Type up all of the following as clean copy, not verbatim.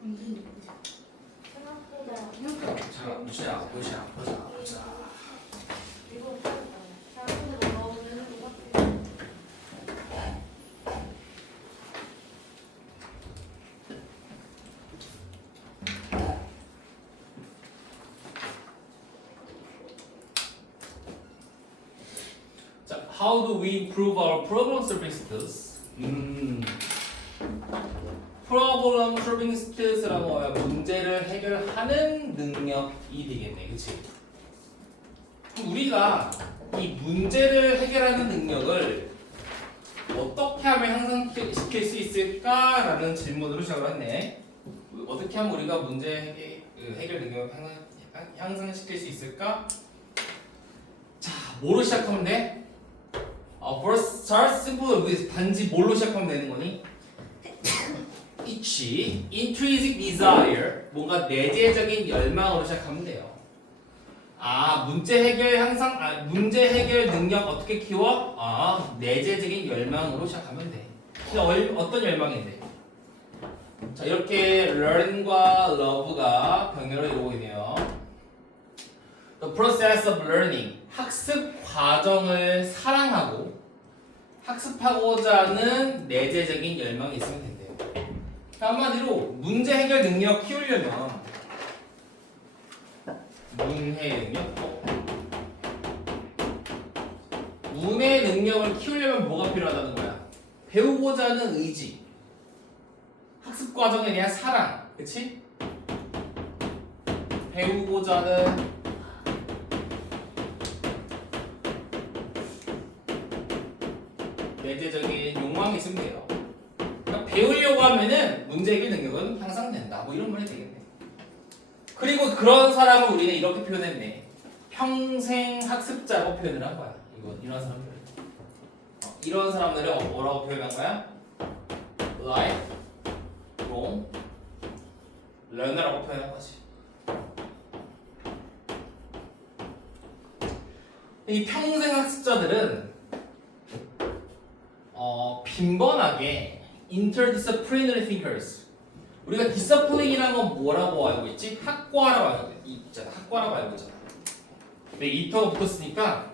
생각보다 자, 보자. 이거 잘못으로 나오면 이렇게 자, how do we improve our problem solving skills? problem solving skills라는 거야. 문제를 해결하는 능력이 되겠네, 그렇지? 우리가 이 문제를 해결하는 능력을 어떻게 하면 향상시킬 수 있을까라는 질문으로 시작을 했네. 어떻게 하면 우리가 문제 해결 능력을 향상시킬 수 있을까? 자, 뭐로 시작하면 돼? First start simple with 단지 뭘로 시작하면 되는 거니? each intrinsic desire 뭔가 내재적인 열망으로 시작하면 돼요. 문제 해결 능력 어떻게 키워? 내재적인 열망으로 시작하면 돼. 어떤 열망인데? 자, 이렇게 learn과 love가 병렬을 이루고 있네요. The process of learning 학습 과정을 사랑하고 학습하고자 하는 내재적인 열망이 있으면 된대요. 한마디로 문제 해결 능력 키우려면 문해 능력을 키우려면 뭐가 필요하다는 거야? 배우고자 하는 의지, 학습 과정에 대한 사랑, 그치? 배우고자 하는 내재적인 욕망이 있으면 돼요. 그러니까 배우려고 하면은 문제 해결 능력은 향상된다. 뭐 이런 말이 되겠네. 그리고 그런 사람을 우리는 이렇게 표현했네. 평생 학습자라고 표현을 한 거야. 이런 사람들. 이런 사람들을 뭐라고 표현한 거야? lifelong learner라고 표현한 거지. 이 평생 학습자들은 빈번하게 interdisciplinary thinkers. 우리가 discipline이라는 건 뭐라고 알고 있지? 학과라고 알고 있잖아. 학과라고 알고 있잖아. 근데 이터가 붙었으니까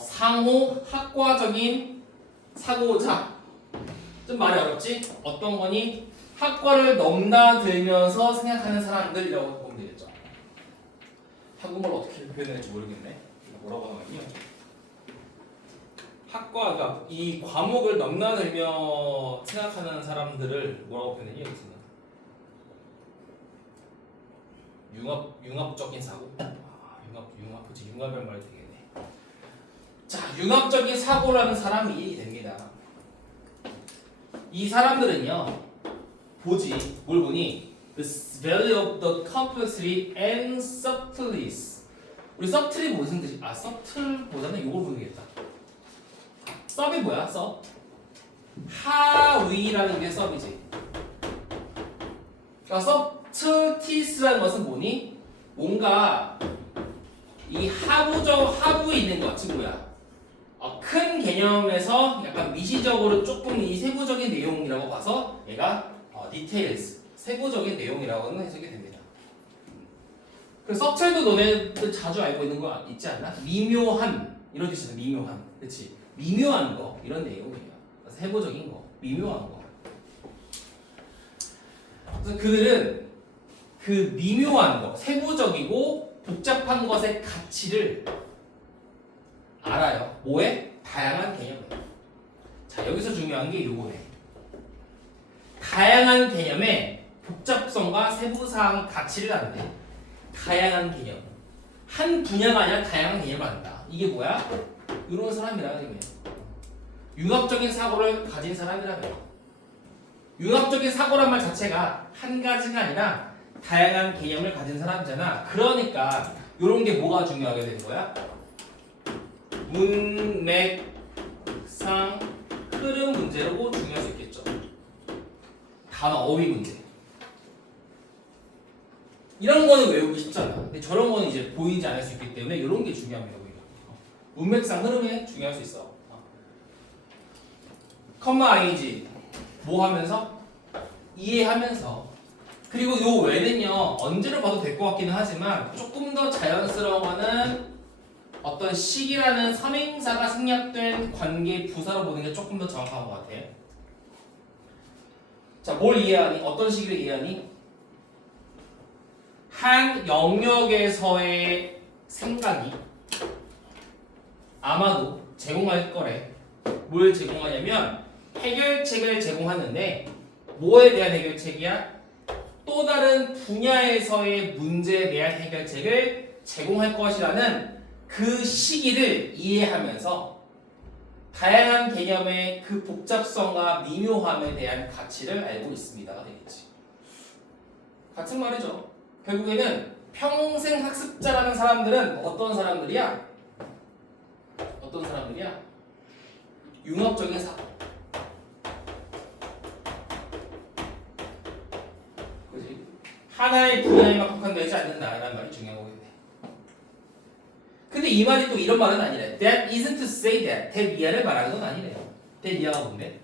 상호 학과적인 사고자. 좀 말이 어렵지? 어떤 거니? 학과를 넘나들면서 생각하는 사람들이라고 보면 되겠죠. 한국말로 어떻게 표현할지 모르겠네. 뭐라고 하냐면요. 학과가 이 과목을 넘나들며 생각하는 사람들을 뭐라고 표현해요? 여기서는 융합적인 사고. 융합의 말이 되겠네. 자, 융합적인 사고라는 사람이 됩니다. 이 사람들은요, 뭘 보니? The value of the complexity and subtleties. 우리 subtl이 무슨 뜻이? subtle보다는 이걸 보겠다. sub이 뭐야? sub? 하위라는 게 sub이지. 그러니까 subtleties라는 것은 뭐니? 뭔가 이 하부에 있는 것, 친구야. 큰 개념에서 약간 미시적으로 조금 이 세부적인 내용이라고 봐서 얘가 details, 세부적인 내용이라고는 해석이 됩니다. 그래서 subtle도 너네들 자주 알고 있는 거 있지 않나? 미묘한 이런 뜻이잖아. 미묘한, 그렇지? 미묘한 거 이런 내용이에요. 세부적인 거, 미묘한 거. 그래서 그들은 그 미묘한 거, 세부적이고 복잡한 것의 가치를 알아요. 뭐에? 다양한 개념에. 자, 여기서 중요한 게 요거네. 다양한 개념의 복잡성과 세부사항 가치를 아는데 다양한 개념. 한 분야가 아니라 다양한 개념을 안다. 이게 뭐야? 이런 사람이라는 얘기예요. 융합적인 사고를 가진 사람이라면 융합적인 사고란 말 자체가 한 가지가 아니라 다양한 개념을 가진 사람이잖아. 그러니까 이런 게 뭐가 중요하게 되는 거야? 문맥상 흐름 문제라고 중요할 수 있겠죠. 단어 어휘 문제. 이런 거는 외우기 쉽잖아. 근데 저런 거는 이제 보이지 않을 수 있기 때문에 이런 게 중요합니다. 오히려. 문맥상 흐름에 중요할 수 있어. 컴마 ing 뭐 하면서? 이해하면서 그리고 요 외는요 언제로 봐도 될 것 같기는 하지만 조금 더 자연스러워하는 어떤 식이라는 선행사가 생략된 관계 부사로 보는 게 조금 더 정확한 것 같아. 자, 뭘 이해하니? 어떤 식을 이해하니? 한 영역에서의 생각이 아마도 제공할 거래. 뭘 제공하냐면 해결책을 제공하는데 뭐에 대한 해결책이야? 또 다른 분야에서의 문제에 대한 해결책을 제공할 것이라는 그 시기를 이해하면서 다양한 개념의 그 복잡성과 미묘함에 대한 가치를 알고 있습니다가 되겠지. 같은 말이죠. 결국에는 평생 학습자라는 사람들은 어떤 사람들이야? 어떤 사람들이야? 융합적인 사고. 그지? 하나의 분야에만 국한되지 않는다라는 말이 중요한 거겠네. 근데 이 말이 또 이런 말은 아니래. That isn't to say that. 대미아를 말하는 건 아니래요. 대미아가 뭔데?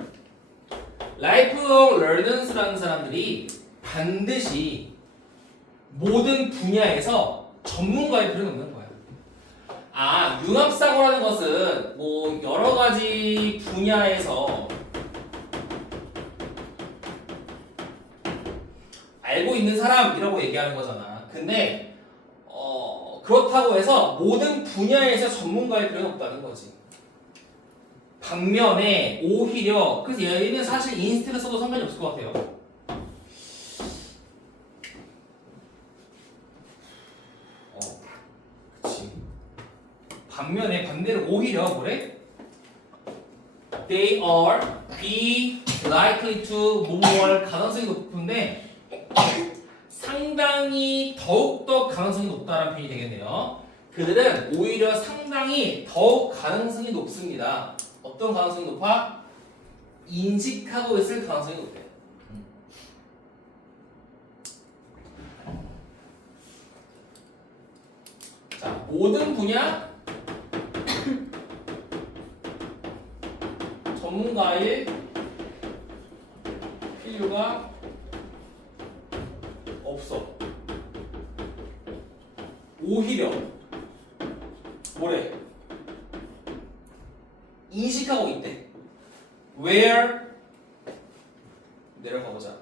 Lifelong learners라는 사람들이 반드시 모든 분야에서 전문가일 필요는 없는 거야. 아, 융합사고라는 것은 뭐 여러 가지 분야에서 알고 있는 사람이라고 얘기하는 거잖아. 근데 그렇다고 해서 모든 분야에서 전문가일 필요는 없다는 거지. 반면에 오히려 그래서 얘는 사실 인스트를 써도 상관이 없을 것 같아요. 그치. 반대로 오히려 뭐래? They are be likely to more 가능성이 높은데 상당히 더욱더 가능성이 높다는 표현이 되겠네요. 그들은 오히려 상당히 더욱 가능성이 높습니다. 어떤 가능성이 높아? 인식하고 있을 가능성이 높대. 자, 모든 분야 전문가일 필요가 없어. 오히려 뭐래? 인식하고 있대. Where 내려가 보자.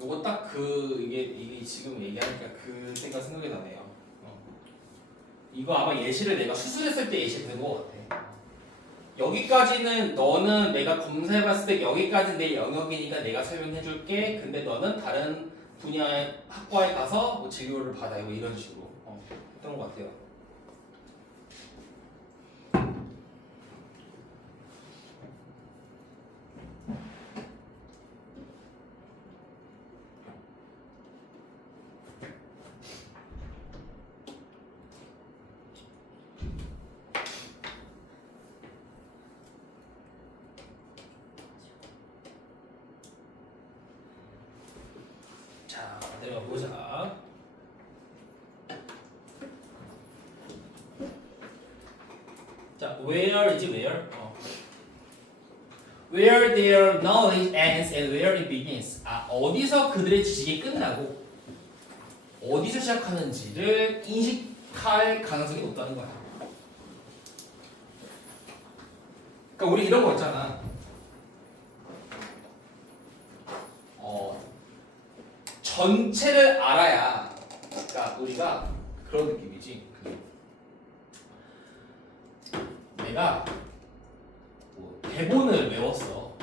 요거 딱 이게 지금 얘기하니까 그 생각이 나네요. 이거 아마 예시를 내가 수술했을 때 예시 든 것 같아. 여기까지는 너는 내가 검사해봤을 때 여기까지는 내 영역이니까 내가 설명해줄게. 근데 너는 다른 분야의 학과에 가서 뭐 진료를 받아. 뭐 이런 식으로 했던 것 같아요. 자, 내려보자. 자, where이지 where? Where their knowledge ends and where it begins. 아, 어디서 그들의 지식이 끝나고 어디서 시작하는지를 인식할 가능성이 높다는 거야. 그러니까 우리 이런 거 있잖아. 전체를 알아야, 그러니까 우리가 그런 느낌이지. 내가 뭐 대본을 외웠어.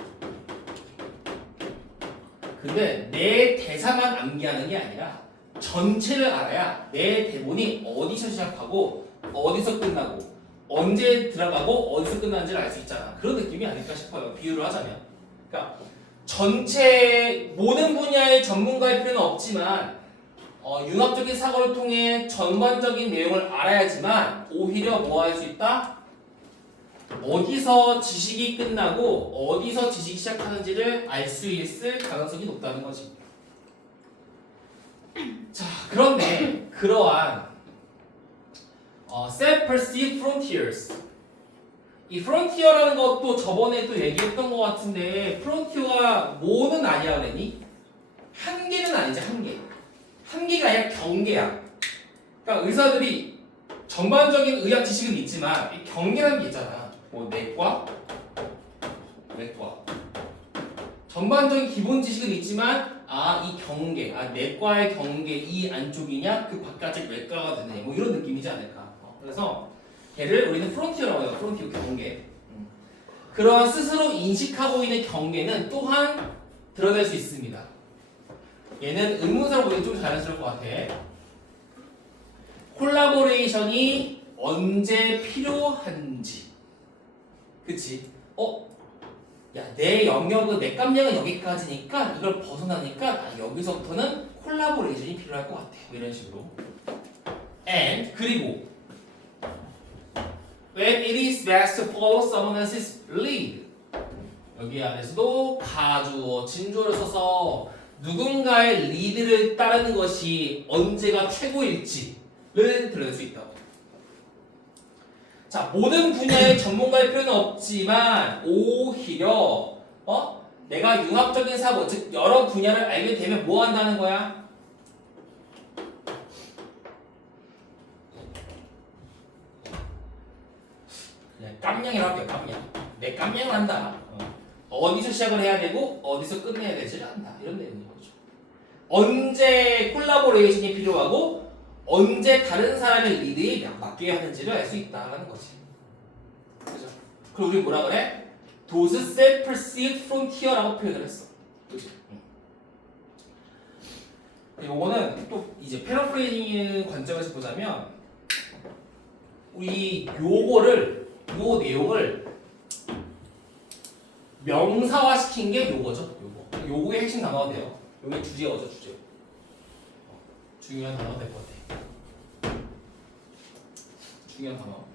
근데 내 대사만 암기하는 게 아니라 전체를 알아야 내 대본이 어디서 시작하고 어디서 끝나고 언제 들어가고 어디서 끝나는지를 알 수 있잖아. 그런 느낌이 아닐까 싶어요. 비유를 하자면. 그러니까 전체 모든 분야의 전문가일 필요는 없지만 융합적인 사고를 통해 전반적인 내용을 알아야지만 오히려 뭐 할 수 있다? 어디서 지식이 끝나고 어디서 지식이 시작하는지를 알 수 있을 가능성이 높다는 거지. 자, 그런데 그러한 self-perceived frontiers, 이 프론티어라는 것도 저번에도 얘기했던 것 같은데 프론티어가 뭐는 아니야 그랬니? 한계는 아니지 한계. 한계가 아니라 경계야. 그러니까 의사들이 전반적인 의학 지식은 있지만 이 경계라는 게 있잖아. 뭐 내과, 외과. 전반적인 기본 지식은 있지만 이 경계, 내과의 경계 이 안쪽이냐 그 바깥쪽 외과가 되느냐 뭐 이런 느낌이지 않을까. 그래서 걔를 우리는 프론티어라고 해요. 프론티어 경계. 그러한 스스로 인식하고 있는 경계는 또한 드러낼 수 있습니다. 얘는 의문사로 보기엔 좀 자연스러울 것 같아. 콜라보레이션이 언제 필요한지. 그치? 야, 내 영역은, 내 깜냥은 여기까지니까 이걸 벗어나니까 여기서부터는 콜라보레이션이 필요할 것 같아. 이런 식으로. And 그리고 when it is best to follow someone else's lead. 여기 안에서도 가주어, 진주어를 써서 누군가의 리드를 따르는 것이 언제가 최고일지를 드러낼 수 있다고. 자, 모든 분야의 전문가일 필요는 없지만 오히려 내가 융합적인 사고, 즉 여러 분야를 알게 되면 뭐 한다는 거야? 그냥 깜냥이라고 할게요. 깜냥. 내 깜냥을 한다. 어디서 시작을 해야 되고 어디서 끝내야 되지를 않다. 이런 내용인 거죠. 언제 콜라보레이션이 필요하고 언제 다른 사람의 리드에 맡겨야 하는지를 알 수 있다라는 거지. 그죠? 그리고 우리 뭐라 그래? Those self-perceived frontier라고 표현을 했어. 그지? 요거는 또 이제 패러프레이징 관점에서 보자면 우리 요 내용을 명사화시킨 게 요거죠. 요거의 핵심 단어가 돼요. 요게 주제어죠, 주제. 중요한 단어가 될 것 같아. 중요한 단어.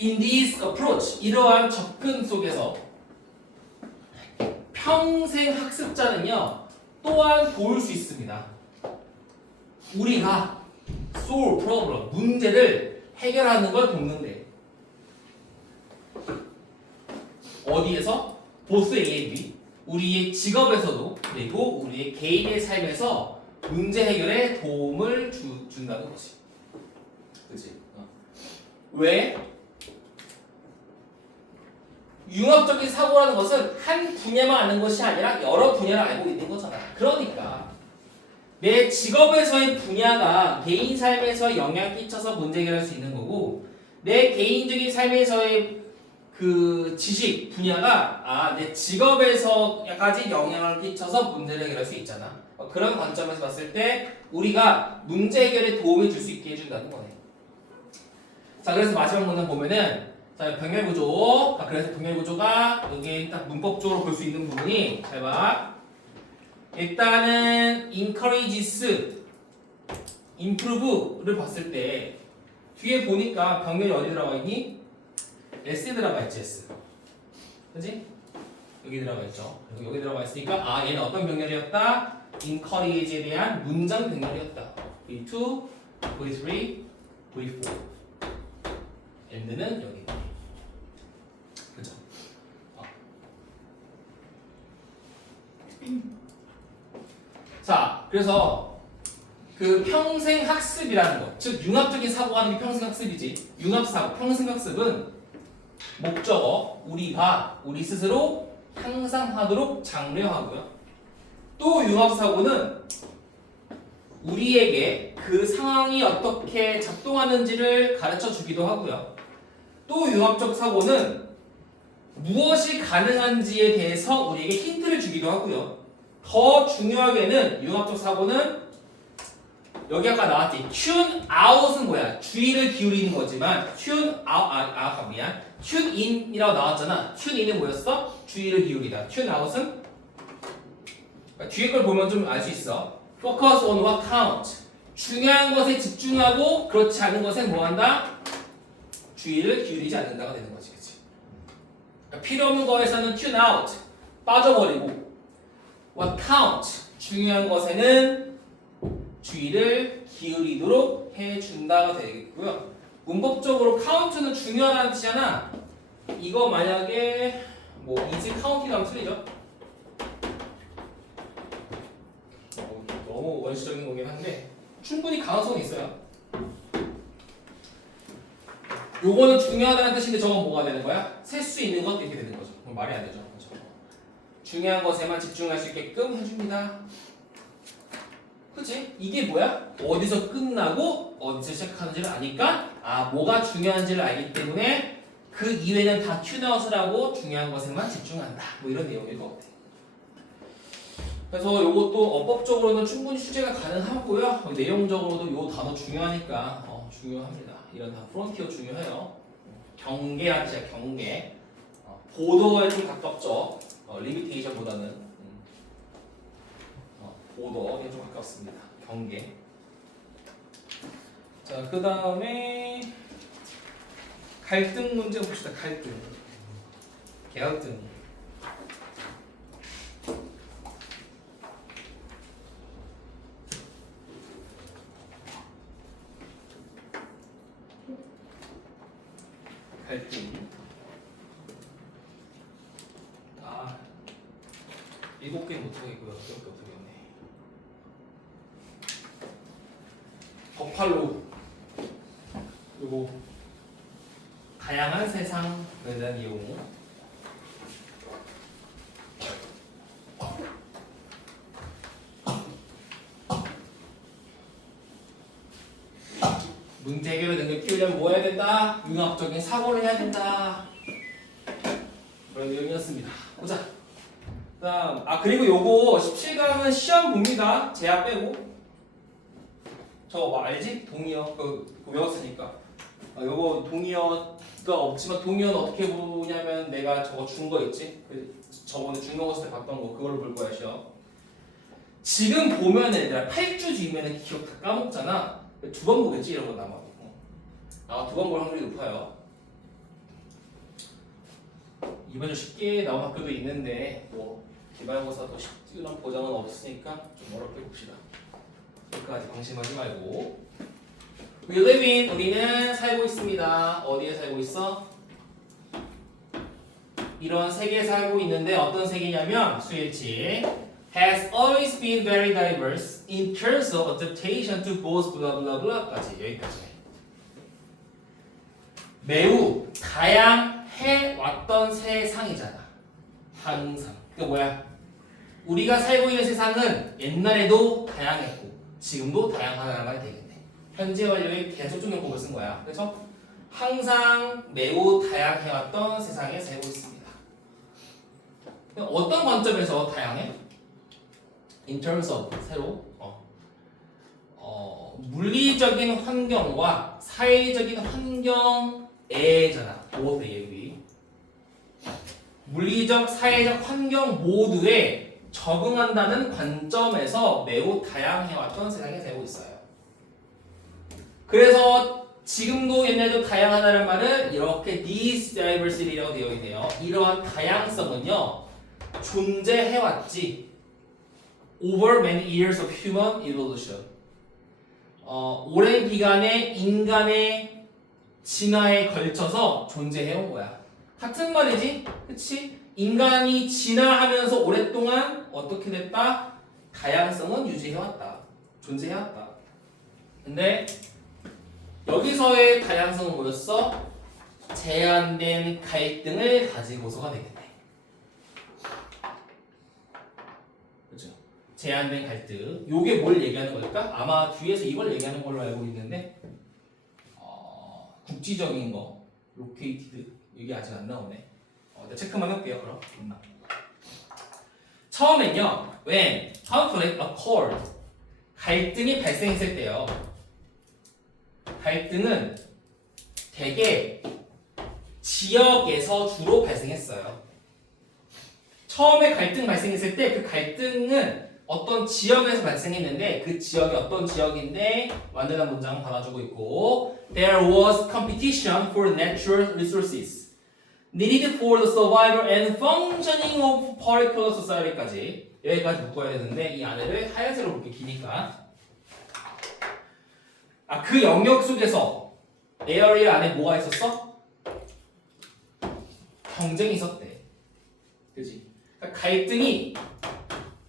In this approach, 이러한 접근 속에서 평생 학습자는요 또한 도울 수 있습니다. 우리가 solve problem, 문제를 해결하는 걸 돕는데 어디에서? 보스 A&B 우리의 직업에서도 그리고 우리의 개인의 삶에서 문제 해결에 도움을 준다는 거지. 그치? 왜? 융합적인 사고라는 것은 한 분야만 아는 것이 아니라 여러 분야를 알고 있는 거잖아. 그러니까 내 직업에서의 분야가 개인 삶에서 영향 끼쳐서 문제 해결할 수 있는 거고 내 개인적인 삶에서의 그 지식 분야가 내 직업에서까지 영향을 끼쳐서 문제를 해결할 수 있잖아. 그런 관점에서 봤을 때 우리가 문제 해결에 도움을 줄 수 있게 해준다는 거네. 자, 그래서 마지막 문장 보면은 자, 병렬 구조. 그래서 병렬 구조가 여기 딱 문법적으로 볼 수 있는 부분이 잘 봐. 일단은 encourages, improve를 봤을 때 뒤에 보니까 병렬이 어디 들어가 있니? S에 들어가 있지, S. 그지? 여기 들어가 있죠. 그리고 여기 들어가 있으니까 얘는 어떤 병렬이었다? encourage에 대한 문장 병렬이었다. V2, V3, V4. end는 여기. 그죠? 자, 그래서 그 평생 학습이라는 것, 즉 융합적인 사고가 하는 게 평생 학습이지. 융합 사고, 평생 학습은 목적어 우리 스스로 향상하도록 장려하고요. 또 융합 사고는 우리에게 그 상황이 어떻게 작동하는지를 가르쳐 주기도 하고요. 또 융합적 사고는 무엇이 가능한지에 대해서 우리에게 힌트를 주기도 하고요. 더 중요하게는 융합적 사고는 여기 아까 나왔지. tune out은 뭐야? 주의를 기울이는 거지만 tune out 미안. tune in이라고 나왔잖아. tune in은 뭐였어? 주의를 기울이다. tune out은 뒤에 걸 보면 좀 알 수 있어. focus on what count. 중요한 것에 집중하고 그렇지 않은 것엔 뭐 한다? 주의를 기울이지 않는다가 되는 거지. 그치? 그러니까 필요 없는 거에서는 tune out. 빠져버리고 what count. 중요한 것에는 주의를 기울이도록 해준다가 되겠고요. 문법적으로 카운트는 중요하다는 뜻이잖아. 이거 만약에 뭐 is count이라면 틀리죠? 너무 원시적인 거긴 한데 충분히 가능성이 있어요. 요거는 중요하다는 뜻인데 저건 뭐가 되는 거야? 셀 수 있는 것 이렇게 되는 거죠. 그럼 말이 안 되죠. 그렇죠? 중요한 것에만 집중할 수 있게끔 해줍니다. 그치? 이게 뭐야? 어디서 끝나고 어디서 시작하는지를 아니까 뭐가 중요한지를 알기 때문에 그 이외는 다 튜너웃을 하고 중요한 것에만 집중한다. 뭐 이런 내용일 것 같아. 그래서 이것도 어법적으로는 충분히 출제가 가능하고요. 내용적으로도 이 단어 중요하니까 중요합니다. 이런 단어 프론티어 중요해요. 경계라는 뜻이야. 경계. 보더에 좀 가깝죠. 리미테이션보다는 보더에 좀 가깝습니다. 경계. 자, 그 다음에 갈등 문제 봅시다. 갈등. 갈등. 갈등. 7개 못하겠고요. 어떻게 못하겠네. 버팔로. 그리고 다양한 세상에 대한 이용. 문제 해결의 능력 키우려면 뭐 해야 된다? 융합적인 사고를 해야 된다. 그런 내용이었습니다. 보자. 그다음 그리고 요거 17강은 시험 봅니다. 제압 빼고. 저거 뭐 알지? 동의어 그거 외웠으니까. 요거 동의어가 없지만 동의어는 어떻게 보냐면 내가 저거 준 거 있지? 저번에 중간고사 때 봤던 거 그걸로 볼 거야 시험. 지금 보면은 얘들아 8주 뒤면은 기억 다 까먹잖아. 2번 보겠지 이런 건 남아도. 2번 볼 확률이 높아요. 이번 주 쉽게 나온 학교도 있는데 뭐 기말고사도 쉽지는 보장은 없으니까 좀 어렵게 봅시다. 여기까지 방심하지 말고. We live in 우리는 살고 있습니다. 어디에 살고 있어? 이런 세계에 살고 있는데 어떤 세계냐면 수일치 has always been very diverse in terms of adaptation to both blah blah blah까지 여기까지. 매우 다양해 왔던 세상이잖아. 항상. 그게 뭐야? 우리가 살고 있는 세상은 옛날에도 다양했고 지금도 다양하다는 말이 되겠네. 현재 완료에 계속 종용법을 쓴 거야. 그래서 항상 매우 다양해 왔던 세상에 살고 있습니다. 어떤 관점에서 다양해? In terms of 새로 물리적인 환경과 사회적인 환경에잖아. 보호대 여기 물리적 사회적 환경 모두에 적응한다는 관점에서 매우 다양해왔던 세상에 살고 있어요. 그래서 지금도 옛날에도 다양하다는 말은 이렇게 this diversity라고 되어 있네요. 이러한 다양성은요 존재해왔지. Over many years of human evolution. 오랜 기간의 인간의 진화에 걸쳐서 존재해온 거야. 같은 말이지, 그치? 인간이 진화하면서 오랫동안 어떻게 됐다? 다양성은 유지해왔다. 존재해왔다. 근데 여기서의 다양성은 뭐였어? 제한된 갈등을 가지고서가 되겠네. 그렇죠? 제한된 갈등. 요게 뭘 얘기하는 걸까? 아마 뒤에서 이걸 얘기하는 걸로 알고 있는데 국지적인 거, located 이게 아직 안 나오네. 체크만 할게요. 그럼 처음엔요, when conflict occurred, 갈등이 발생했을 때요. 갈등은 대개 지역에서 주로 발생했어요. 처음에 갈등 발생했을 때 그 갈등은 어떤 지역에서 발생했는데 그 지역이 어떤 지역인데 완전한 문장 받아주고 있고 There was competition for natural resources needed for the survival and functioning of particular society까지 여기까지 묶어야 되는데 이 안에를 하얀색으로 묶기 기니까 그 영역 속에서 에어리어 안에 뭐가 있었어? 경쟁이 있었대. 그지? 그러니까 갈등이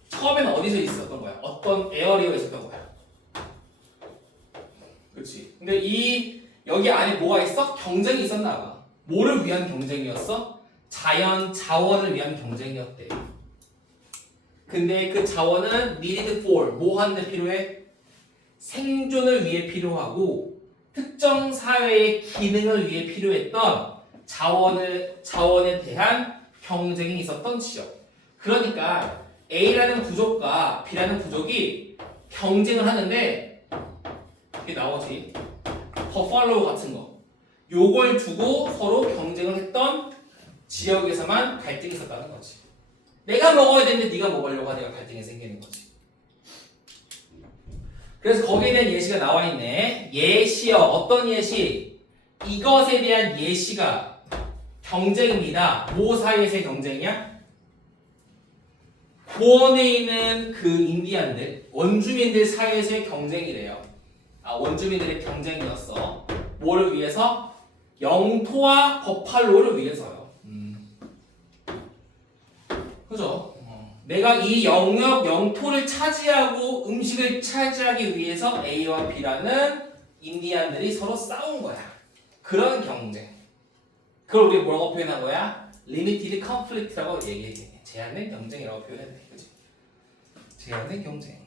처음에는 어디서 있었던 거야? 어떤 에어리어에 있었던 거야. 그치? 근데 여기 안에 뭐가 있어? 경쟁이 있었나 봐. 뭐를 위한 경쟁이었어? 자원을 위한 경쟁이었대. 근데 그 자원은 needed for 뭐 하는데 필요해? 생존을 위해 필요하고 특정 사회의 기능을 위해 필요했던 자원에 대한 경쟁이 있었던 지역. 그러니까 A라는 부족과 B라는 부족이 경쟁을 하는데 이게 나오지. 버팔로우 같은 거. 요걸 두고 서로 경쟁을 했던 지역에서만 갈등이 있었다는 거지. 내가 먹어야 되는데 네가 먹으려고 하니까 갈등이 생기는 거지. 그래서 거기에 대한 예시가 나와 있네. 예시요. 어떤 예시? 이것에 대한 예시가 경쟁입니다. 뭐 사이에서의 경쟁이야? 고원에 있는 그 인디안들, 원주민들 사이에서의 경쟁이래요. 원주민들의 경쟁이었어. 뭐를 위해서? 영토와 버팔로를 위해서요. 그죠? 내가 이 영토를 차지하고 음식을 차지하기 위해서 A와 B라는 인디안들이 서로 싸운 거야. 그런 경쟁. 그걸 우리 뭐라고 표현한 거야? Limited conflict라고 얘기해. 제한된 경쟁이라고 표현했네. 그지? 제한된 경쟁.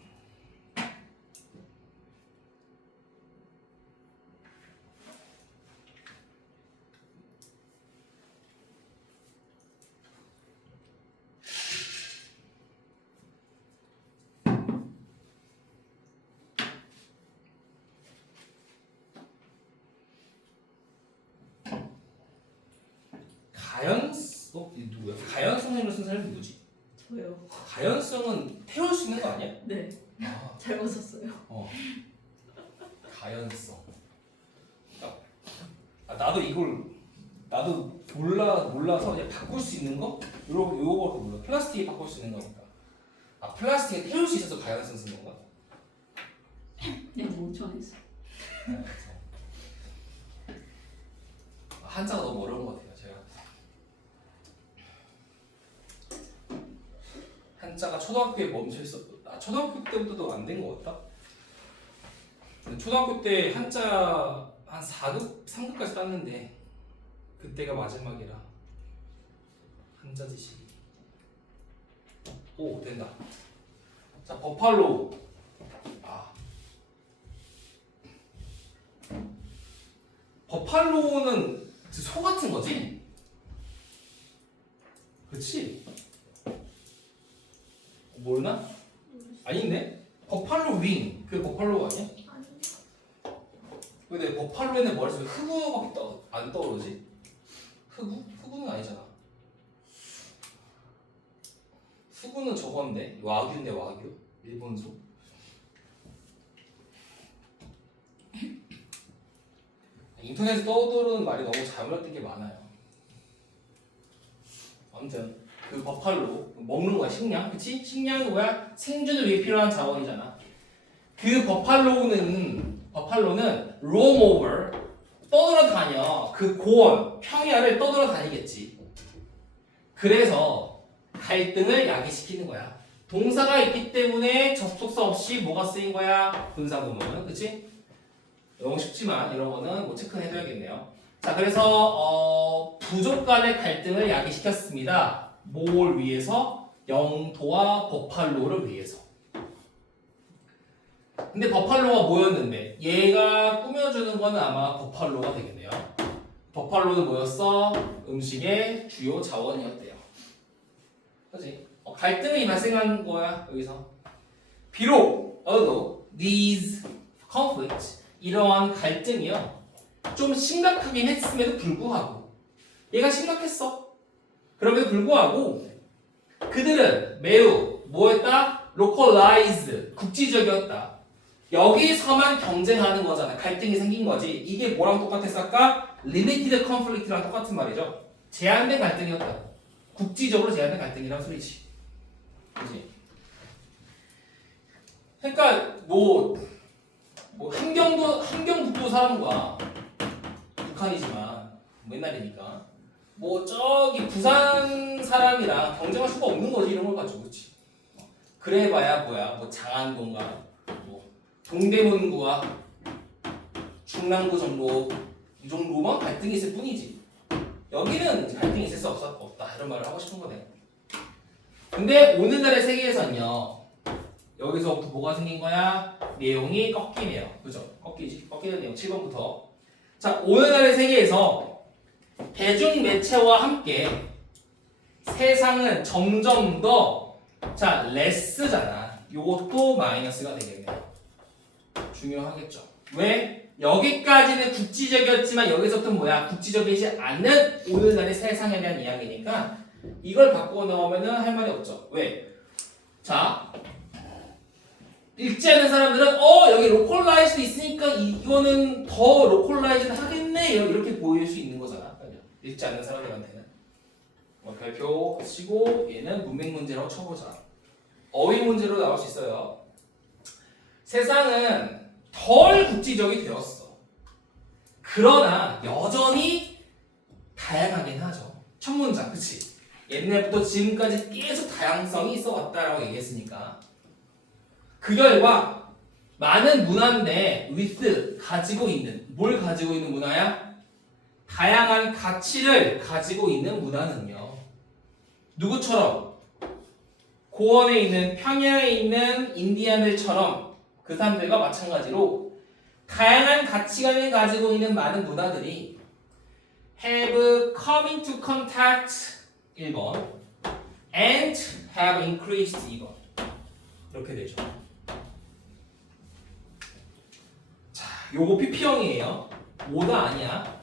누구야? 가연성으로 쓴 사람이 누구지? 저요. 가연성은 태울 수 있는 거 아니야? 네. 잘못 썼어요. 가연성. 나도 몰라서 그냥 바꿀 수 있는 거? 요거밖에 몰라. 플라스틱이 바꿀 수 있는 거니까. 플라스틱에 태울 수 있어서 가연성 쓴 건가? 그냥 멍청했어. 한자가 너무 어려운 것 같아요. 제가 한자가 초등학교에 멈춰 있었고, 초등학교 때부터도 안 된 것 같다. 초등학교 때 한자 한 4급, 3급까지 땄는데 그때가 마지막이라 한자 지식이. 오, 된다. 자, 버팔로우. 버팔로우는 소 같은 거지? 그렇지? 뭐였나? 아닌데? 버팔로 윙. 그게 버팔로우 아니야? 근데 버팔로에는 머릿속에 흑우밖에 안 떠오르지? 흑우는 아니잖아. 흑우는 저건데 와규인데 와규? 일본 소. 인터넷에 떠오르는 말이 너무 잘못된 게 많아요. 아무튼 그 버팔로 먹는 거야. 식량, 그치? 식량은 뭐야? 생존을 위해 필요한 자원이잖아. 그 버팔로는 roam over, 떠돌아다녀. 그 고원, 평야를 떠돌아다니겠지. 그래서 갈등을 야기시키는 거야. 동사가 있기 때문에 접속사 없이 뭐가 쓰인 거야? 분사구문은, 그치? 너무 쉽지만 이런 거는 뭐 체크는 해줘야겠네요. 자, 그래서 부족 간의 갈등을 야기시켰습니다. 뭘 위해서? 영토와 버팔로를 위해서. 근데 버팔로가 뭐였는데? 얘가 꾸며주는 거는 아마 버팔로가 되겠네요. 버팔로는 뭐였어? 음식의 주요 자원이었대요. 그치? 갈등이 발생한 거야, 여기서. 비록, although these conflicts, 이러한 갈등이요, 좀 심각하긴 했음에도 불구하고, 얘가 심각했어. 그럼에도 불구하고 그들은 매우 뭐였다? localized, 국지적이었다. 여기서만 경쟁하는 거잖아. 갈등이 생긴 거지. 이게 뭐랑 똑같았어 아까? limited conflict랑 똑같은 말이죠. 제한된 갈등이었다. 국지적으로 제한된 갈등이란 소리지. 그치? 그러니까 뭐 함경북도 사람과 북한이지만 옛날이니까 뭐 저기 부산 사람이랑 경쟁할 수가 없는 거지 이런 걸 가지고 그렇지. 그래봐야 뭐야 뭐 장안동과 뭐 동대문구와 중랑구 정도 이 정도만 갈등이 있을 뿐이지. 여기는 갈등이 있을 수 없다 이런 말을 하고 싶은 거네. 근데 오늘날의 세계에서는요. 여기서부터 뭐가 생긴 거야? 내용이 꺾이네요. 그죠? 꺾이는 내용 7번부터. 자, 오늘날의 세계에서 대중 매체와 함께 세상은 점점 더 자, 레스잖아. 요것도 마이너스가 되겠네요. 중요하겠죠. 왜? 여기까지는 국지적이었지만 여기서부터 뭐야? 국지적이지 않는 오늘날의 세상에 대한 이야기니까 이걸 바꾸고 나오면은 할 말이 없죠. 왜? 자, 읽지 않는 사람들은 여기 로컬라이즈도 있으니까 이거는 더 로컬라이즈는 하겠네 이렇게 보일 수 있는 거잖아. 읽지 않는 사람들한테는 별표 치고 얘는 문맥 문제라고 쳐보자. 어휘 문제로 나올 수 있어요. 세상은 덜 국지적이 되었어. 그러나 여전히 다양하긴 하죠. 첫 문장, 그치? 옛날부터 지금까지 계속 다양성이 있어 왔다라고 얘기했으니까 그 결과 많은 문화인데 with 가지고 있는 뭘 가지고 있는 문화야? 다양한 가치를 가지고 있는 문화는요. 누구처럼? 고원에 있는 평양에 있는 인디안들처럼 그 사람들과 마찬가지로 다양한 가치관을 가지고 있는 많은 문화들이 have come into contact 1번 and have increased 2번 이렇게 되죠. 자, 요거 PP형이에요. 오다 아니야.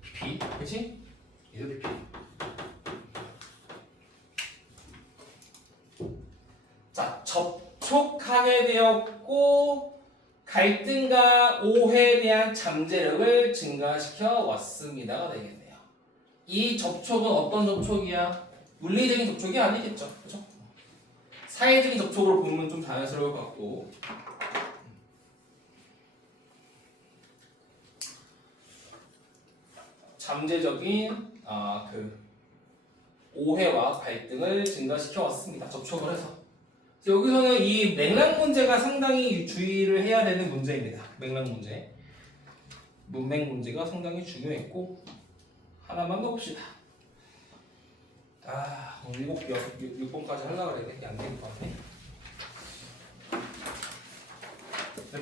PP, 그치? 얘도 PP. 자, 접촉하게 되었고 갈등과 오해에 대한 잠재력을 증가시켜 왔습니다가 되겠네요. 이 접촉은 어떤 접촉이야? 물리적인 접촉이 아니겠죠, 그렇죠? 사회적인 접촉으로 보면 좀 자연스러울 것 같고. 잠재적인 그 오해와 갈등을 증가시켜 왔습니다. 접촉을 해서. 여기서는 이 맥락 문제가 상당히 주의를 해야 되는 문제입니다. 맥락 문제. 문맥 문제가 상당히 중요했고 하나만 더 봅시다. 오늘 6번까지 하려고 그랬는데 안 될 것 같네.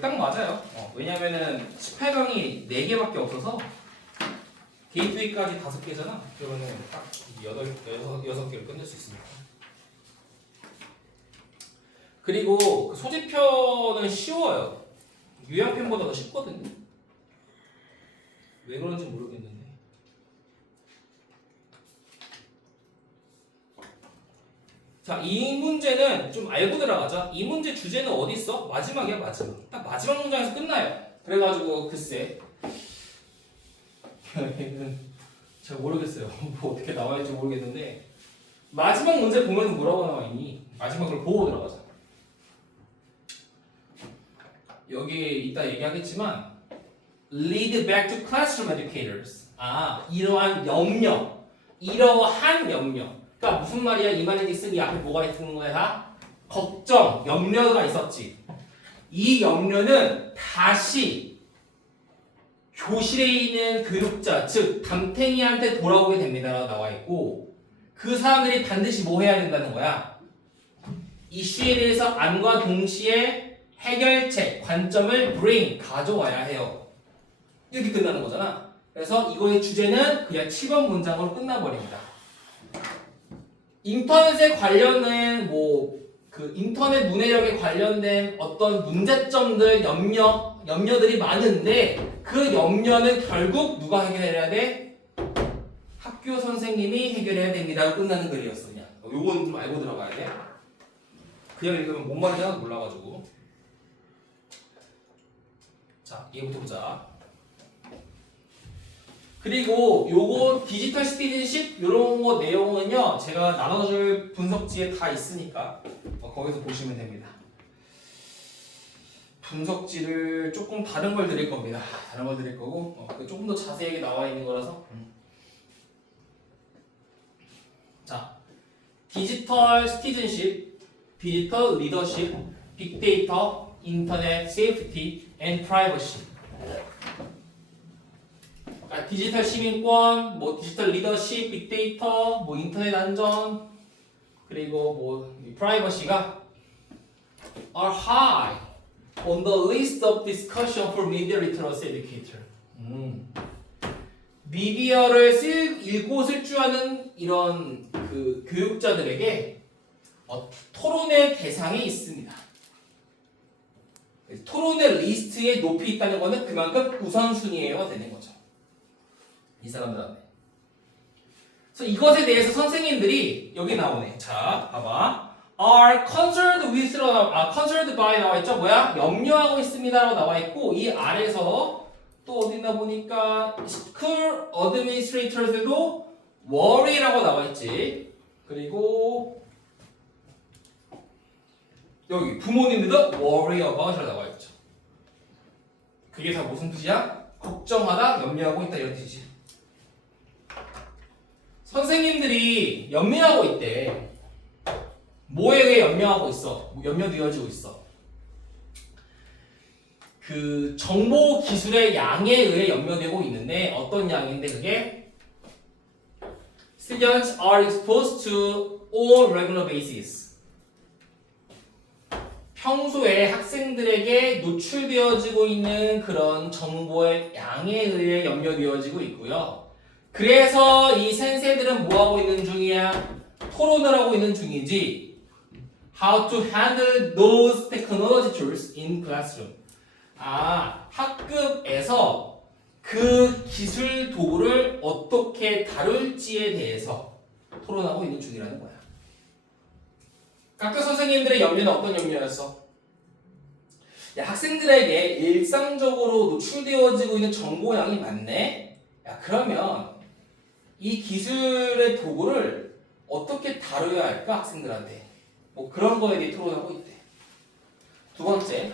딱 맞아요. 왜냐면은 18강이 4개밖에 없어서 게이트웨이까지 5개잖아. 그러면은 딱 6개를 끝낼 수 있습니다. 그리고 그 소지편은 쉬워요. 유형편보다 더 쉽거든요. 왜 그런지 모르겠는데. 자, 이 문제는 좀 알고 들어가자. 이 문제 주제는 어디 있어? 마지막이야, 마지막. 딱 마지막 문장에서 끝나요. 그래가지고 글쎄. 잘 모르겠어요. 뭐 어떻게 나와있는지 모르겠는데 마지막 문제 보면 뭐라고 나와있니? 마지막을 보고 들어가자. 여기 이따 얘기하겠지만 lead back to classroom educators. 이러한 염려. 그러니까 무슨 말이야? 이 말인지 쓰기 앞에 뭐가 있는 거야? 걱정, 염려가 있었지. 이 염려는 다시 교실에 있는 교육자, 즉 담탱이한테 돌아오게 됩니다라고 나와 있고 그 사람들이 반드시 뭐 해야 된다는 거야? 이슈에 대해서 안과 동시에 해결책, 관점을 bring, 가져와야 해요. 이렇게 끝나는 거잖아. 그래서 이거의 주제는 그냥 7번 문장으로 끝나버립니다. 인터넷에 관련된 그 인터넷 문해력에 관련된 어떤 문제점들, 염려들이 많은데 그 염려는 결국 누가 해결해야 돼? 학교 선생님이 해결해야 됩니다. 끝나는 글이었어. 그냥 요건 좀 알고 들어가야 돼. 그냥 읽으면 뭔 말인지 하나도 몰라가지고. 자, 얘부터 보자. 그리고 요거 디지털 시티즌십 요런 거 내용은요 제가 나눠줄 분석지에 다 있으니까 거기서 보시면 됩니다. 분석지를 조금 다른 걸 드릴 겁니다. 다른 걸 드릴 거고 조금 더 자세하게 나와 있는 거라서. 자, 디지털 시티즌십, 디지털 리더십, 빅데이터, 인터넷 세이프티 앤 프라이버시. 그러니까 디지털 시민권, 뭐 디지털 리더십, 빅데이터, 뭐 인터넷 안전, 그리고 뭐 프라이버시가 are high on the list of discussion for media literacy educator. 미디어를 읽고 쓸 줄 아는 이런 그 교육자들에게 토론의 대상에 있습니다. 토론의 리스트에 높이 있다는 것은 그만큼 우선순위가 되는 거죠. 이 사람들한테. 그래서 이것에 대해서 선생님들이 여기 나오네. 자, 봐봐. are concerned with concerned by 나와 있죠. 뭐야? 염려하고 있습니다라고 나와 있고 이 아래서 또 어디 있나 보니까 school administrators도 worry라고 나와 있지. 그리고 여기 부모님들도 worry about이라고 나와 있죠. 그게 다 무슨 뜻이야? 걱정하다, 염려하고 있다 이런 뜻이지. 선생님들이 염려하고 있대. 뭐에 의해 염려하고 있어? 염려되어지고 있어. 그 정보 기술의 양에 의해 염려되고 있는데 어떤 양인데 그게 Students are exposed to all regular basis. 평소에 학생들에게 노출되어지고 있는 그런 정보의 양에 의해 염려되어지고 있고요. 그래서 이 센세들은 뭐하고 있는 중이야? 토론을 하고 있는 중이지. How to handle those technology tools in classroom. 학급에서 그 기술 도구를 어떻게 다룰지에 대해서 토론하고 있는 중이라는 거야. 각각 선생님들의 염려는 어떤 염려였어? 야, 학생들에게 일상적으로 노출되어지고 있는 정보량이 많네? 야, 그러면 이 기술의 도구를 어떻게 다뤄야 할까? 학생들한테. 뭐 그런 거에 대해 토론하고 있대. 두 번째,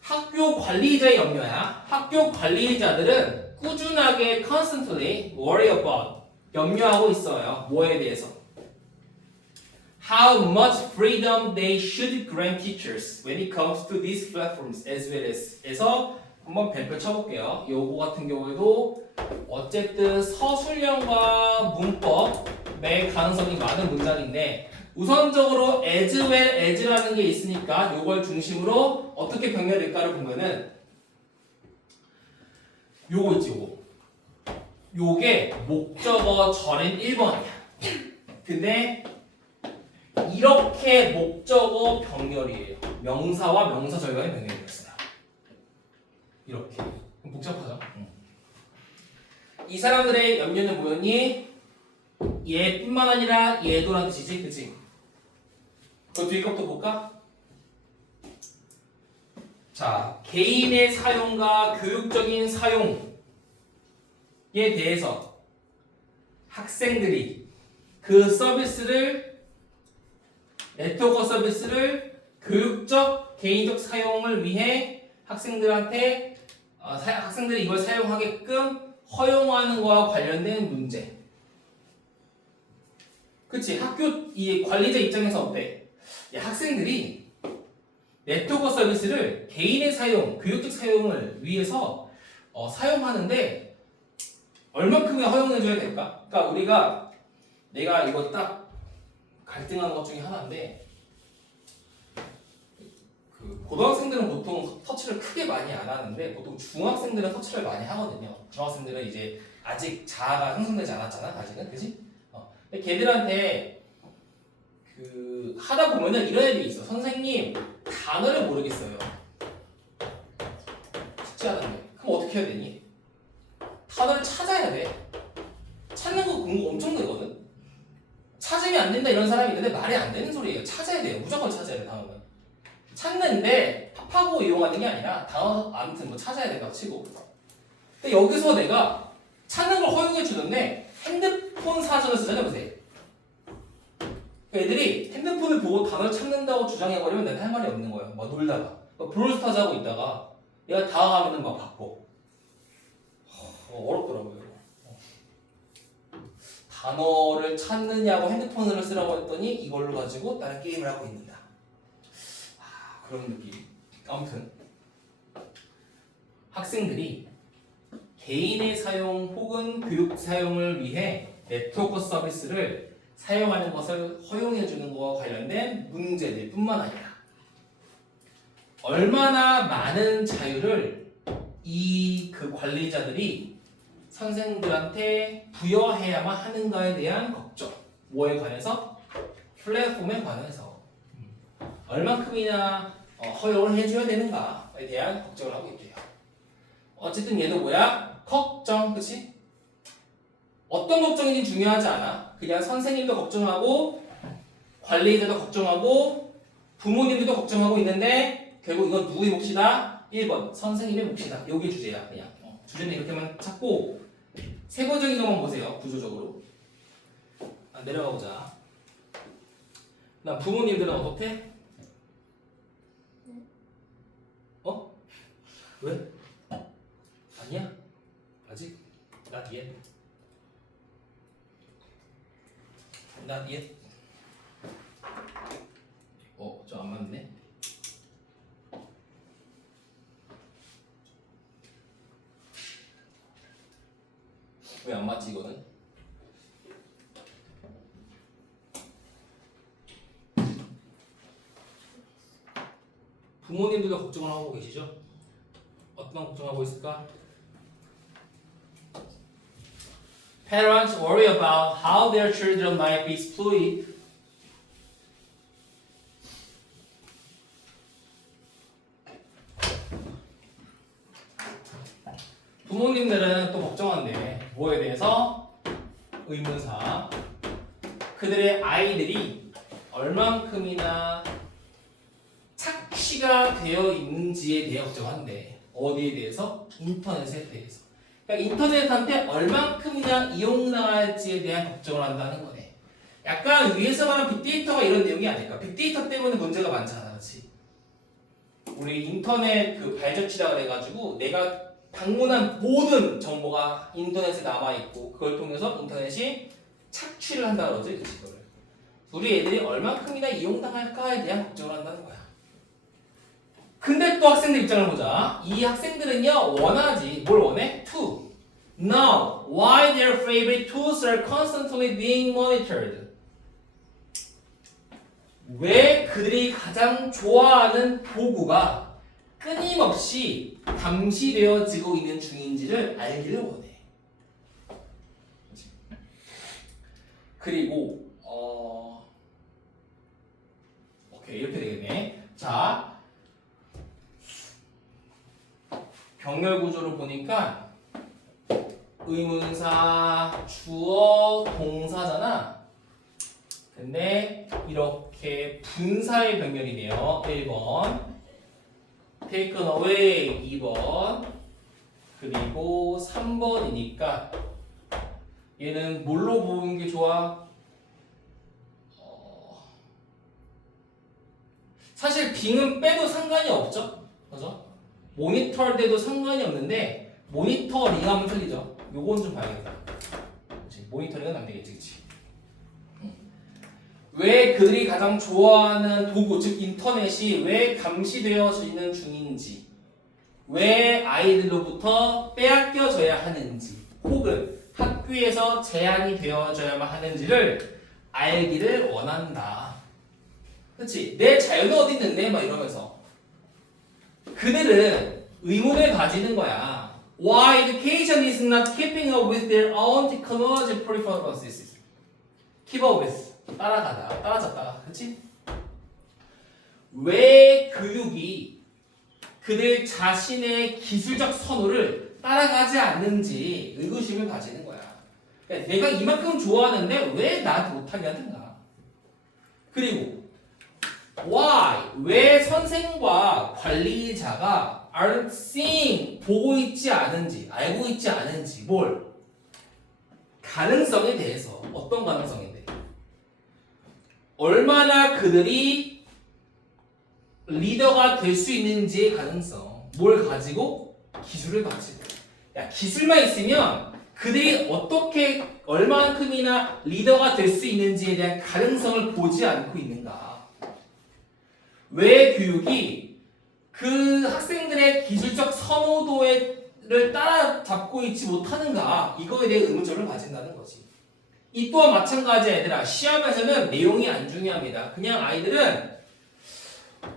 학교 관리자의 염려야. 학교 관리자들은 꾸준하게 constantly worry about 염려하고 있어요. 뭐에 대해서? How much freedom they should grant teachers when it comes to these platforms as well as 에서 한번 별표 쳐볼게요. 요거 같은 경우에도 어쨌든 서술형과 문법의 가능성이 많은 문장인데 우선적으로 as well as라는 게 있으니까 요걸 중심으로 어떻게 병렬될까를 보면은 요거 있지 요거. 요게 목적어 절인 1번이야. 근데 이렇게 목적어 병렬이에요. 명사와 명사 절간의 병렬이었어요. 이렇게. 복잡하죠? 이 사람들의 염려는 뭐였니? 얘뿐만 아니라 얘도라는 뜻이지, 그치? 그 뒤에 것도 볼까? 자, 개인의 사용과 교육적인 사용에 대해서 학생들이 그 서비스를 네트워크 서비스를 교육적, 개인적 사용을 위해 학생들한테 학생들이 이걸 사용하게끔 허용하는 것과 관련된 문제. 그치? 학교 이 관리자 입장에서 어때? 학생들이 네트워크 서비스를 개인의 사용, 교육적 사용을 위해서 사용하는데 얼마큼의 허용해줘야 될까? 그러니까 내가 이거 딱 갈등하는 것 중에 하나인데 그 고등학생들은 보통 터치를 크게 많이 안 하는데 보통 중학생들은 터치를 많이 하거든요. 중학생들은 이제 아직 자아가 형성되지 않았잖아, 아직은, 그지? 근데 걔들한테 그 하다 보면은 이런 애들이 있어. 선생님 단어를 모르겠어요. 쉽지 않은데. 그럼 어떻게 해야 되니? 단어를 찾아야 돼. 찾는 거 공부 엄청 되거든. 찾으면 안 된다 이런 사람이 있는데 말이 안 되는 소리예요. 찾아야 돼요. 무조건 찾아야 돼, 단어는. 찾는데 팝하고 이용하는 게 아니라 단어 아무튼 뭐 찾아야 된다고 치고. 근데 여기서 내가 찾는 걸 허용해 주는데 핸드폰 사전을 쓰잖아요, 보세요. 애들이 핸드폰을 보고 단어를 찾는다고 주장해버리면 내가 할 말이 없는 거예요. 막 놀다가. 브롤스타즈 하고 있다가 얘가 다가가면은 막 바꿔. 어렵더라고요. 단어를 찾느냐고 핸드폰으로 쓰라고 했더니 이걸로 가지고 다른 게임을 하고 있는다. 그런 느낌. 아무튼 학생들이 개인의 사용 혹은 교육 사용을 위해 네트워크 서비스를 사용하는 것을 허용해 주는 것과 관련된 문제들 뿐만 아니라 얼마나 많은 자유를 이 그 관리자들이 선생들한테 부여해야만 하는가에 대한 걱정. 뭐에 관해서? 플랫폼에 관해서 얼만큼이나 허용을 해줘야 되는가에 대한 걱정을 하고 있대요. 어쨌든 얘도 뭐야? 걱정, 그치? 어떤 걱정인지 중요하지 않아. 그냥 선생님도 걱정하고 관리자도 걱정하고 부모님들도 걱정하고 있는데 결국 이건 누구의 몫이다? 1번 선생님의 몫이다. 여기 주제야. 그냥 주제는 이렇게만 찾고 세부적인 것만 보세요. 구조적으로 내려가 보자. 나 부모님들은 어떻대? 왜? 아니야? 아직? Not yet. Not yet. 저 안 맞네. 왜 안 맞지 이거는? 부모님들도 걱정을 하고 계시죠? 어떤 걱정하고 있을까? Parents worry about how their children might be exploited. 부모님들은 또 걱정한대. 뭐에 대해서? 의문사. 그들의 아이들이 얼만큼이나 착취가 되어 있는지에 대해 걱정한대. 어디에 대해서? 인터넷에 대해서. 그러니까 인터넷한테 얼만큼이나 이용당할지에 대한 걱정을 한다는 거네. 약간 위에서 말한 빅데이터가 이런 내용이 아닐까. 빅데이터 때문에 문제가 많잖아, 그렇지? 우리 인터넷 그 발저치라 그래가지고 내가 방문한 모든 정보가 인터넷에 남아 있고 그걸 통해서 인터넷이 착취를 한다 그러지, 그치? 그거를. 우리 애들이 얼만큼이나 이용당할까에 대한 걱정을 한다는 거야. 근데 또 학생들 입장을 보자. 이 학생들은요 원하지. 뭘 원해? To know why their favorite tools are constantly being monitored. 왜 그들이 가장 좋아하는 도구가 끊임없이 감시되어지고 있는 중인지를 알기를 원해. 그리고 오케이 이렇게 되겠네. 자. 병렬 구조를 보니까 의문사, 주어, 동사잖아. 근데 이렇게 분사의 병렬이네요. 1번 taken away 2번 그리고 3번이니까 얘는 뭘로 보는 게 좋아? 사실 빙은 빼도 상관이 없죠? 그죠? 모니터할 때도 상관이 없는데 모니터링 하면 틀리죠. 요건 좀 봐야겠다. 그치? 모니터링은 안 되겠지, 그치? 왜 그들이 가장 좋아하는 도구, 즉 인터넷이 왜 감시되어지는 중인지, 왜 아이들로부터 빼앗겨져야 하는지, 혹은 학교에서 제한이 되어져야만 하는지를 알기를 원한다. 그치? 내 자유는 어디 있는데? 막 이러면서. 그들은 의문을 가지는 거야. Why education is not keeping up with their own technology preferences? Keep up with. 따라가다. 따라잡다가. 그치? 왜 교육이 그들 자신의 기술적 선호를 따라가지 않는지 의구심을 가지는 거야. 그러니까 내가 이만큼 좋아하는데 왜 나한테 못하게 하든가. 그리고 why? 왜 선생과 관리자가 aren't seeing, 보고 있지 않은지, 알고 있지 않은지, 뭘? 가능성에 대해서. 어떤 가능성인데? 얼마나 그들이 리더 리더가 될 수 있는지의 가능성. 뭘 가지고? 기술을 가지고. 야, 기술만 있으면 그들이 어떻게 얼마만큼이나 리더가 될 수 있는지에 대한 가능성을 보지 않고 있는가? 왜 교육이 그 학생들의 기술적 선호도를 따라잡고 있지 못하는가? 이거에 대해 의문점을 가진다는 거지. 이 또한 마찬가지야 얘들아. 시험에서는 내용이 안 중요합니다. 그냥 아이들은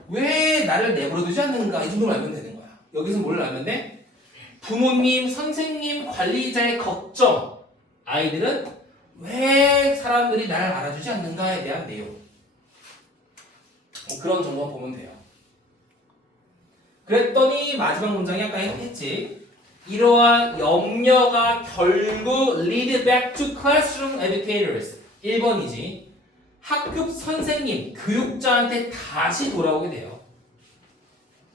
왜 나를 내버려두지 않는가 이 정도로 알면 되는 거야. 여기서 뭘 알면 돼? 부모님, 선생님, 관리자의 걱정. 아이들은 왜 사람들이 나를 알아주지 않는가에 대한 내용. 그런 정도만 보면 돼요. 그랬더니 마지막 문장이 아까 했지. 이러한 염려가 결국 lead back to classroom educators. 1번이지. 학급 선생님, 교육자한테 다시 돌아오게 돼요.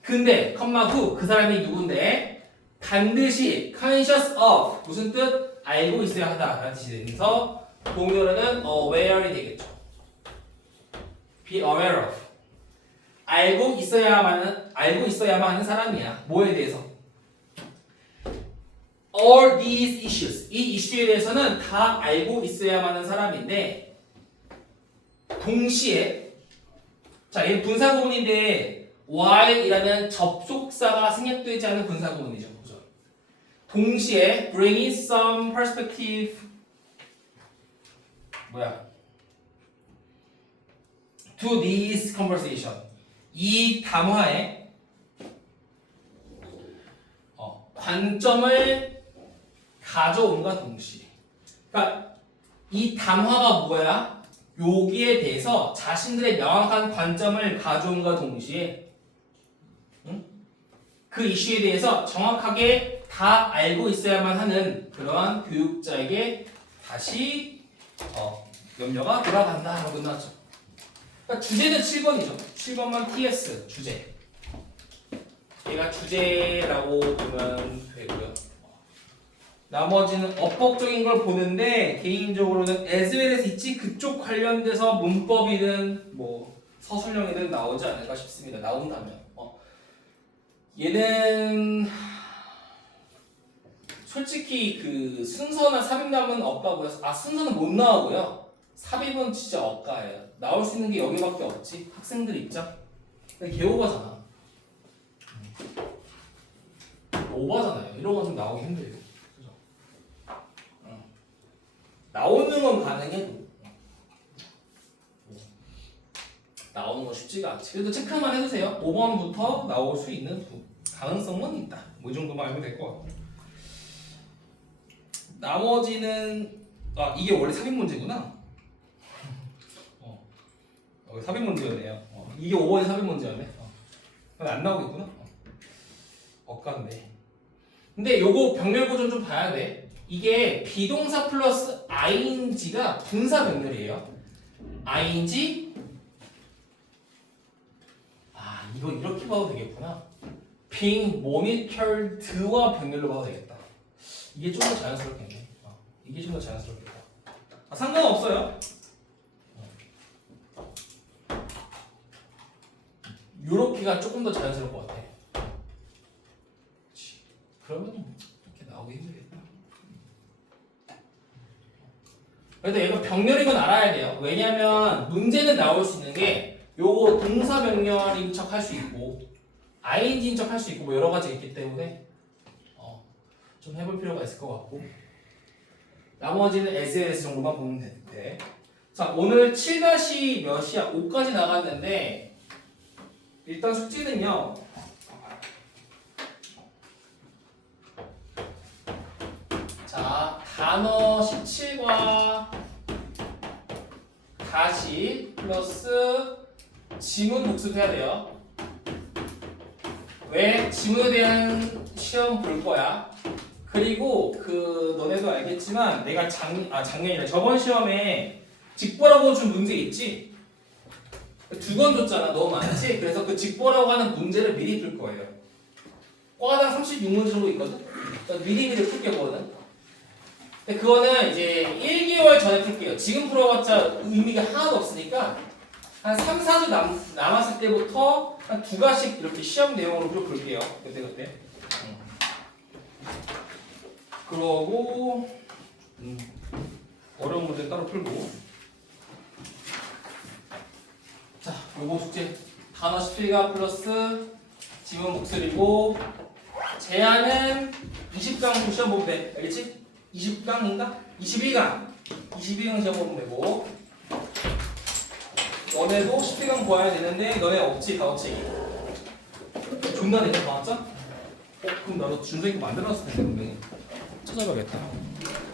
근데 컴마 후 그 사람이 누군데? 반드시 conscious of 무슨 뜻? 알고 있어야 하다 라는 뜻이 되면서 동료는 aware이 되겠죠. be aware of. 알고 있어야만 하는 사람이야. 뭐에 대해서? All these issues. 이 이슈에 대해서는 다 알고 있어야만 하는 사람인데 동시에 자, 얘 분사구문인데 while이라는 접속사가 생략되지 않은 분사구문이죠. 그죠? 동시에 bringing some perspective to this conversation. 이 담화에 관점을 가져온과 동시에 그러니까 이 담화가 뭐야? 여기에 대해서 자신들의 명확한 관점을 가져온과 동시에 그 이슈에 대해서 정확하게 다 알고 있어야만 하는 그러한 교육자에게 다시 염려가 돌아간다 하고 끝났죠. 그러니까 주제는 7번이죠. 7번만 TS 주제. 얘가 주제라고 보면 되고요. 나머지는 어법적인 걸 보는데 개인적으로는 as well as 있지 그쪽 관련돼서 문법이든 뭐 서술형이든 나오지 않을까 싶습니다. 나온다면 얘는 솔직히 그 순서나 삽입남은 없다고요. 순서는 못 나오고요. 삽입은 진짜 억가예요. 나올 수 있는 게 여기밖에 없지. 학생들 입장. 개오바잖아. 오바잖아요. 이런 건 좀 나오기 힘들고. 그죠? 나오는 건 가능해도 나오는 건 쉽지가 않지. 그래도 체크만 해주세요. 5번부터 나올 수 있는 가능성은 있다. 뭐 이 정도만 알면 될 것 같고. 나머지는 이게 원래 삽입 문제구나. 삽입 문제였네요. 이게 5번의 삽입 문제였네. 안 나오겠구나. 엇간데. 근데 요거 병렬 구조 좀 봐야 돼. 이게 비동사 플러스 ing가 분사 병렬이에요. ing 이거 이렇게 봐도 되겠구나. being monitored와 병렬로 봐도 되겠다. 이게 좀 더 자연스럽겠네. 이게 좀 더 자연스럽겠다. 상관없어요. 요렇게가 조금 더 자연스러울 것 같아. 그치. 그러면 이렇게 나오기 힘들겠다. 그래도 얘가 병렬인 건 알아야 돼요. 왜냐면 문제는 나올 수 있는 게 요거 동사 병렬인 척 할 수 있고 ing인 척 할 수 있고 뭐 여러 가지 있기 때문에 좀 해볼 필요가 있을 것 같고 나머지는 SLS 정도만 보면 돼. 자, 오늘 7-몇이야? 5까지 나갔는데 일단 숙제는요. 자, 단어 17과 다시 플러스 지문 복습해야 돼요. 왜? 지문에 대한 시험 볼 거야. 그리고 너네도 알겠지만 내가 작년이라 저번 시험에 직보라고 준 문제 있지? 2권 줬잖아. 너무 많지? 그래서 그 직보라고 하는 문제를 미리 풀 거예요. 과당 36문제 정도 있거든? 그러니까 미리 풀게 그거는. 근데 그거는 이제 1개월 전에 풀게요. 지금 풀어봤자 의미가 하나도 없으니까 한 3, 4주 남았을 때부터 한 2가씩 이렇게 시험 내용으로 볼게요. 그때. 그러고 어려운 문제 따로 풀고. 자, 요거 숙제 단어 10가 플러스 지문 목소리고 제한은 20강 시험 보면 돼. 알겠지? 20강인가? 21강 시험 보면 되고 너네도 10강 보아야 되는데 너네 없지 가오책이 존나 내가 나왔죠? 그럼 나도 준성이 만들어놨을 텐데 분명히 찾아봐야겠다.